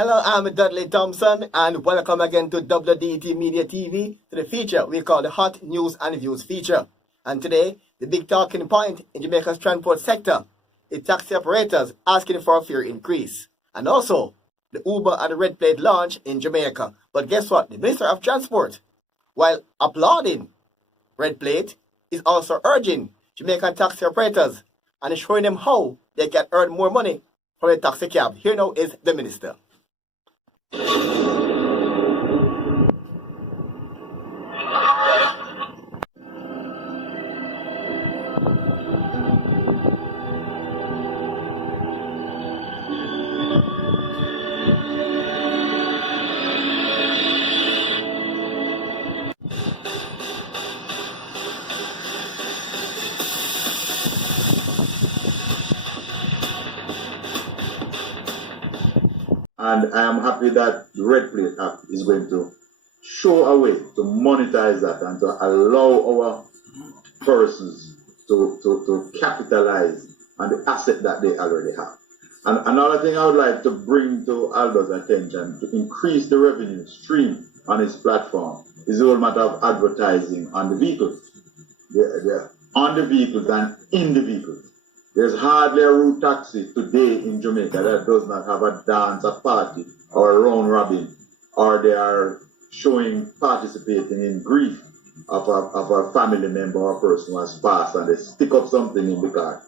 Hello, I'm Dudley Thompson, and welcome again to WDT Media TV, to the feature we call the Hot News and Views feature. And today, the big talking point in Jamaica's transport sector is taxi operators asking for a fare increase. And also, the Uber and the Red Plate launch in Jamaica. But guess what? The Minister of Transport, while applauding Red Plate, is also urging Jamaican taxi operators and showing them how they can earn more money from a taxi cab. Here now is the Minister. And I am happy that the Red Plate Act is going to show a way to monetize that and to allow our persons to capitalize on the asset that they already have. And another thing I would like to bring to Aldo's attention to increase the revenue stream on his platform is the whole matter of advertising on the vehicles. They're on the vehicles and in the vehicles. There's hardly a route taxi today in Jamaica that does not have a dance, a party, or a round robin, or they are participating in grief of a family member or a person who has passed, and they stick up something in the car.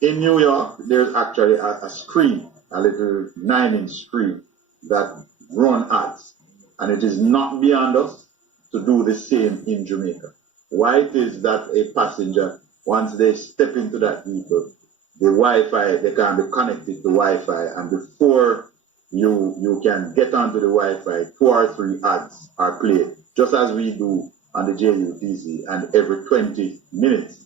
In New York, there's actually a screen, a little 9-inch screen that run ads, and it is not beyond us to do the same in Jamaica. Why it is that a passenger, once they step into that vehicle, the Wi-Fi, they can be connected to Wi-Fi, and before you can get onto the Wi-Fi, 2 or 3 ads are played, just as we do on the JUTC, and every 20 minutes,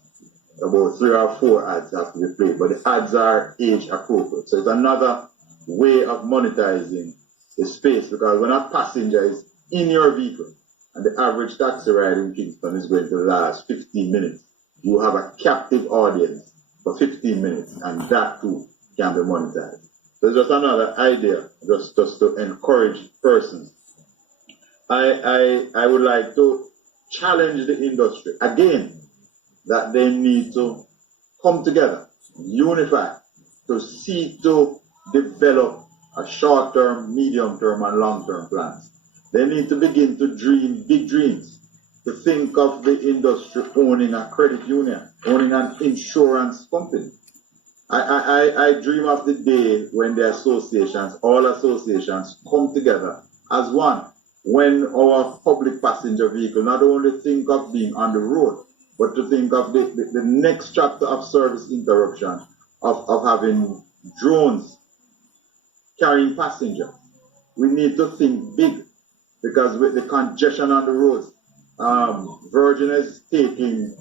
about 3 or 4 ads have to be played, but the ads are age appropriate. So it's another way of monetizing the space, because when a passenger is in your vehicle, and the average taxi ride in Kingston is going to last 15 minutes, you have a captive audience for 15 minutes, and that too can be monetized. So it's just another idea, just to encourage persons. I would like to challenge the industry again, that they need to come together, unify, to seek to develop a short-term, medium-term, and long-term plans. They need to begin to dream big dreams, to think of the industry owning a credit union, owning an insurance company. I dream of the day when the associations, all associations, come together as one, when our public passenger vehicle not only think of being on the road, but to think of the next chapter of service interruption, of having drones carrying passengers. We need to think big, because with the congestion on the roads, Virgin is taking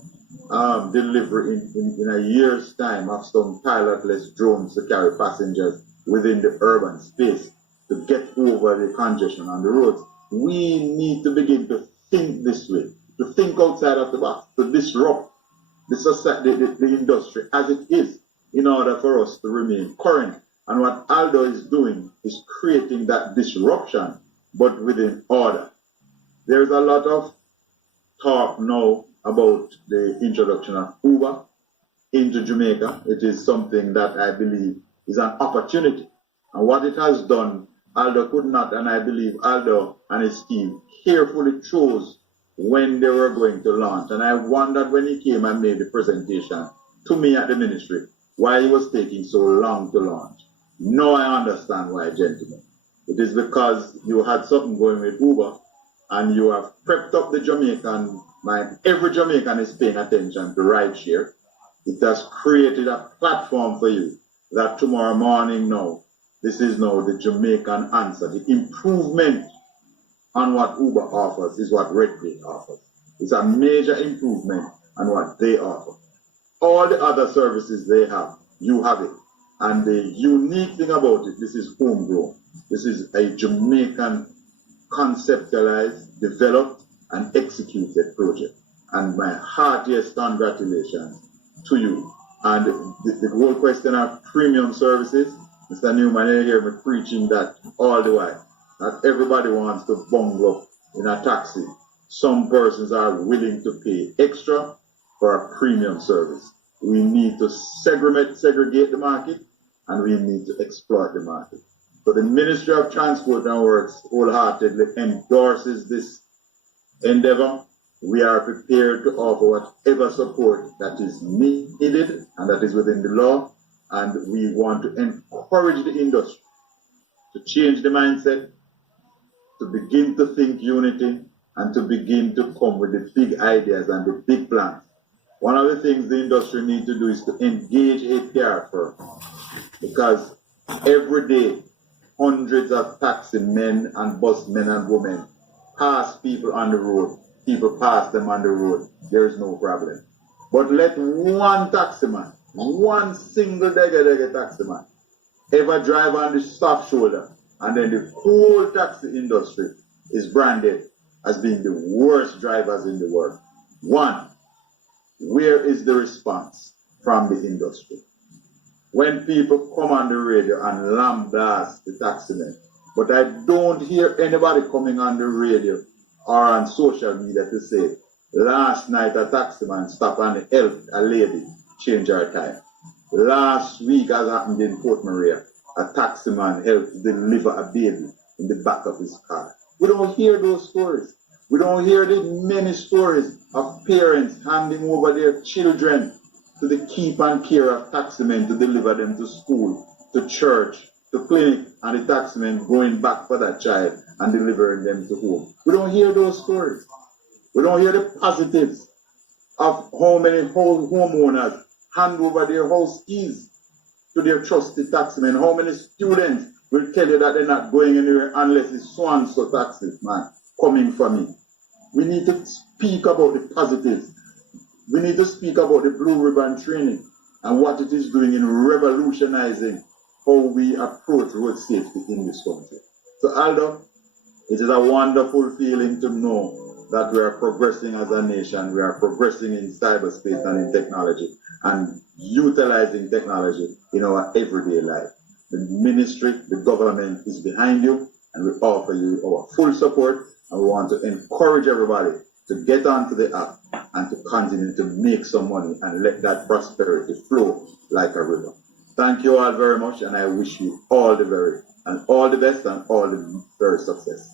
delivery in a year's time of some pilotless drones to carry passengers within the urban space to get over the congestion on the roads. We need to begin to think this way, to think outside of the box, to disrupt the society, the industry as it is, in order for us to remain current. And what Aldo is doing is creating that disruption, but within order. There's a lot of talk now about the introduction of Uber into Jamaica. It is something that I believe is an opportunity. And what it has done, Aldo could not, and I believe Aldo and his team carefully chose when they were going to launch. And I wondered when he came and made the presentation to me at the ministry, why he was taking so long to launch. Now I understand why, gentlemen. It is because you had something going with Uber, and you have prepped up the Jamaican mind. Every Jamaican is paying attention to rideshare. It has created a platform for you that tomorrow morning now, this is now the Jamaican answer. The improvement on what Uber offers is what Red Plate offers. It's a major improvement on what they offer. All the other services they have, you have it. And the unique thing about it, this is homegrown. This is a Jamaican conceptualized, developed, and executed project. And my heartiest congratulations to you. And the whole question of premium services, Mr. Newman, you hear me preaching that all the while. Not everybody wants to bungle up in a taxi. Some persons are willing to pay extra for a premium service. We need to segregate the market, and we need to exploit the market. So the Ministry of Transport and Works wholeheartedly endorses this endeavor. We are prepared to offer whatever support that is needed and that is within the law, and we want to encourage the industry to change the mindset, to begin to think unity, and to begin to come with the big ideas and the big plans. One of the things the industry needs to do is to engage APR firms, because every day hundreds of taxi men and bus men and women pass people on the road. People pass them on the road. There is no problem. But let one taximan, one single dega taximan, ever drive on the soft shoulder, and then the whole taxi industry is branded as being the worst drivers in the world. One, where is the response from the industry? When people come on the radio and lambast the taximen, but I don't hear anybody coming on the radio or on social media to say, last night a taximan stopped and helped a lady change her time. Last week, as happened in Port Maria, a taximan helped deliver a baby in the back of his car. We don't hear those stories. We don't hear the many stories of parents handing over their children to the keep and care of taximen to deliver them to school, to church, to clinic, and the taximen going back for that child and delivering them to home. We don't hear those stories. We don't hear the positives of how many homeowners hand over their house keys to their trusted taximen. How many students will tell you that they're not going anywhere unless it's so-and-so taxi man coming for me. We need to speak about the positives. We need to speak about the blue ribbon training and what it is doing in revolutionizing how we approach road safety in this country. So Aldo, it is a wonderful feeling to know that we are progressing as a nation. We are progressing in cyberspace and in technology and utilizing technology in our everyday life. The ministry, the government is behind you, and we offer you our full support, and we want to encourage everybody to get onto the app and to continue to make some money and let that prosperity flow like a river. Thank you all very much, and I wish you all the very and all the best and all the very success.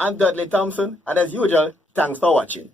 I'm Dudley Thompson, and as usual, thanks for watching.